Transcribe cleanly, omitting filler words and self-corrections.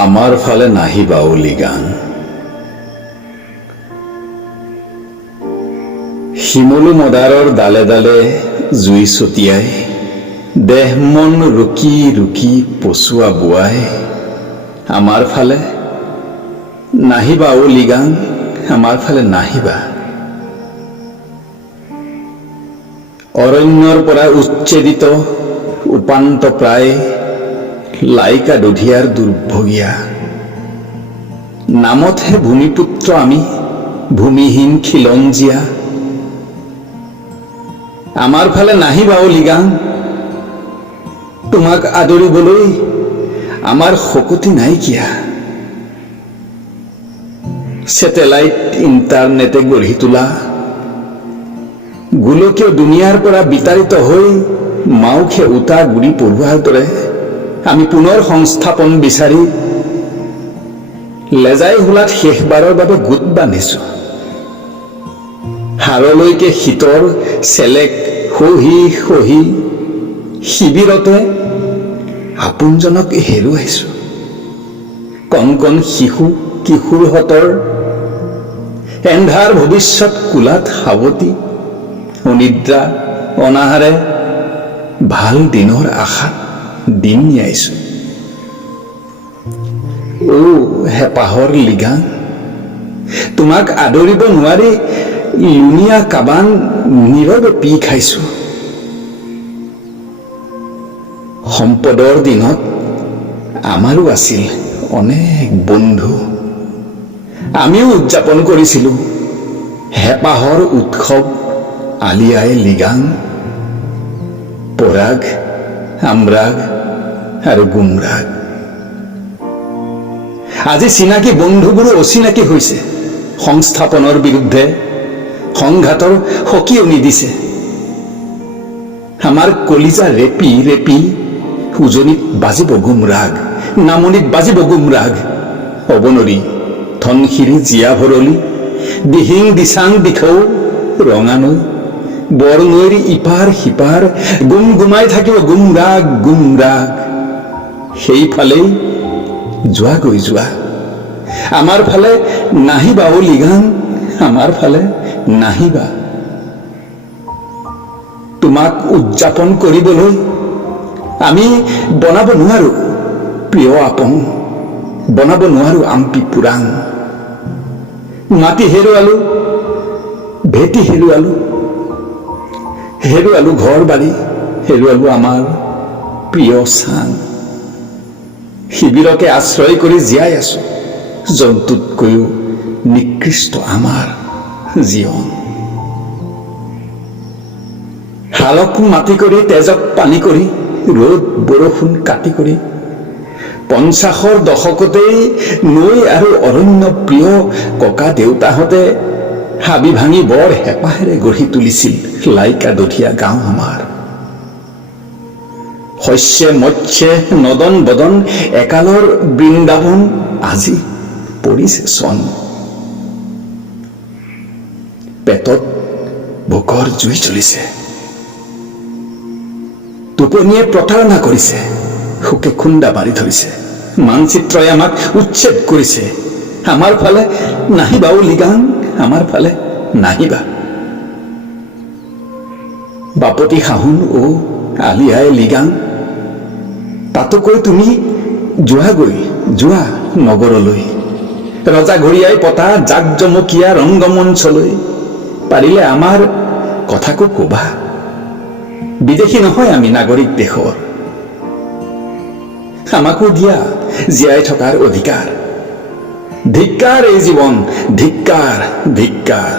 আমাৰ ফালে নাহিবা ও লিগাং। শিমলু মদাৰৰ ডালে ডালে জুই ছটিয়াই, দেহ মন ৰুকি ৰুকি পচুৱা বোৱাই, আমাৰ ফালে নাহিবা ও লিগাং, আমাৰ ফালে নাহিবা। অৰণ্যৰ পৰা উচ্ছেদিত উপান্ত প্ৰায় লাইকা দধিয়াৰ দুৰ্ভগীয়া, নামতহে ভূমিপুত্ৰ আমি, ভূমিহীন খিলঞ্জীয়া। আমাৰ ফালে নাহিবা ও লিগাং, তোমাক আদৰিবলৈ আমাৰ শকতি নাইকিয়া। ছেটেলাইট ইণ্টাৰনেটে গঢ়ি তোলা গোলকীয় দুনিয়াৰ পৰা বিতাড়িত হৈ মাওখে উটা গুৰি পঢ়োৱাৰ দৰে আমি পুনৰ সংস্থাপন বিচাৰি লেজাই হোলাত শেষবাৰৰ বাবে গোট বান্ধিছো। হাড়লৈকে শীতৰ চেলেক সহি সহি শিবিৰতে আপোনজনক হেৰুৱাইছো। কণ কণ শিশু কিশোৰহঁতৰ এন্ধাৰ ভৱিষ্যত কোলাত সাৱটি অনিদ্ৰা অনাহাৰে ভাল দিনৰ আশাত দিন নিয়াইছো। ও হেঁপাহৰ লিগাং, তোমাক আদৰিব নোৱাৰি লুণীয়া কাবান নীৰৱে পি খাইছো। সম্পদৰ দিনত আমাৰো আছিল অনেক বন্ধু, আমিও উদযাপন কৰিছিলো হেঁপাহৰ উৎসৱ আলি আই লিগাং, পৰাগ, আমৰাগ আৰু গুমৰাগ। আজি চিনাকি বন্ধুবোৰো অচিনাকি হৈছে, সংস্থাপনৰ বিৰুদ্ধে সংঘাতৰ সকিয়নি দিছে। আমাৰ কলিজা ৰেপি ৰেপি উজনিত বাজিব গুমৰাগ, নামনিত বাজিব গুমৰাগ। অৱনৰী ধনশিৰি জীয়া ভৰলী, দিহিং দিচাং দিখৌ ৰঙানৈ, বৰনৈৰ ইপাৰ সিপাৰ গুম গুমাই থাকিব গুমৰাগ গুমৰাগ। সেইফালেই যোৱা গৈ যোৱা, আমাৰ ফালে নাহিবা ও লিগাং, আমাৰ ফালে নাহিবা। তোমাক উদযাপন কৰিবলৈ আমি বনাব নোৱাৰো প্ৰিয় আপং, বনাব নোৱাৰো আম্পি পুৰাং। মাটি হেৰুৱালো, ভেটি হেৰুৱালো, হেৰুৱালো ঘৰ বাৰী, হেৰুৱালো আমাৰ প্ৰিয় চাং। শিবিৰকে আশ্ৰয় কৰি জীয়াই আছো, জন্তুতকৈও নিকৃষ্ট আমাৰ জীৱন। হালক মাটি কৰি তেজক পানী কৰি, ৰ'দ বৰষুণ কাটি কৰি ৫০ৰ দশকতেই নৈ আৰু অৰণ্য প্ৰিয় ককা দেউতাহঁতে হাবি ভাঙি বৰ হেঁপাহেৰে গঢ়ি তুলিছিল লাইকা দধিয়া গাঁও আমাৰ। শস্যে মৎস্যে নদন বদন একালৰ বৃন্দাবন আজি পৰিছে চন। পেটত ভোকৰ জুই জ্বলিছে, টোপনিয়ে প্ৰতাৰণা কৰিছে, শোকে খুন্দা মাৰি ধৰিছে, মানচিত্ৰই আমাক উচ্ছেদ কৰিছে। আমাৰ ফালে নাহিবা ও লিগাং, আমাৰ ফালে নাহিবা। বাপতি সাহোন ও আলি আই লিগাং, তাতোকৈ তুমি যোৱাগৈ যোৱা নগৰলৈ, ৰজাঘৰীয়াই পতা জাকজমকীয়া ৰংগমঞ্চলৈ। পাৰিলে আমাৰ কথাকো কবা, বিদেশী নহয় আমি নাগৰিক দেশৰ। আমাকো দিয়া জীয়াই থকাৰ অধিকাৰ। ধিক্কাৰ এই জীৱন, ধিক্কাৰ ধিক্কাৰ।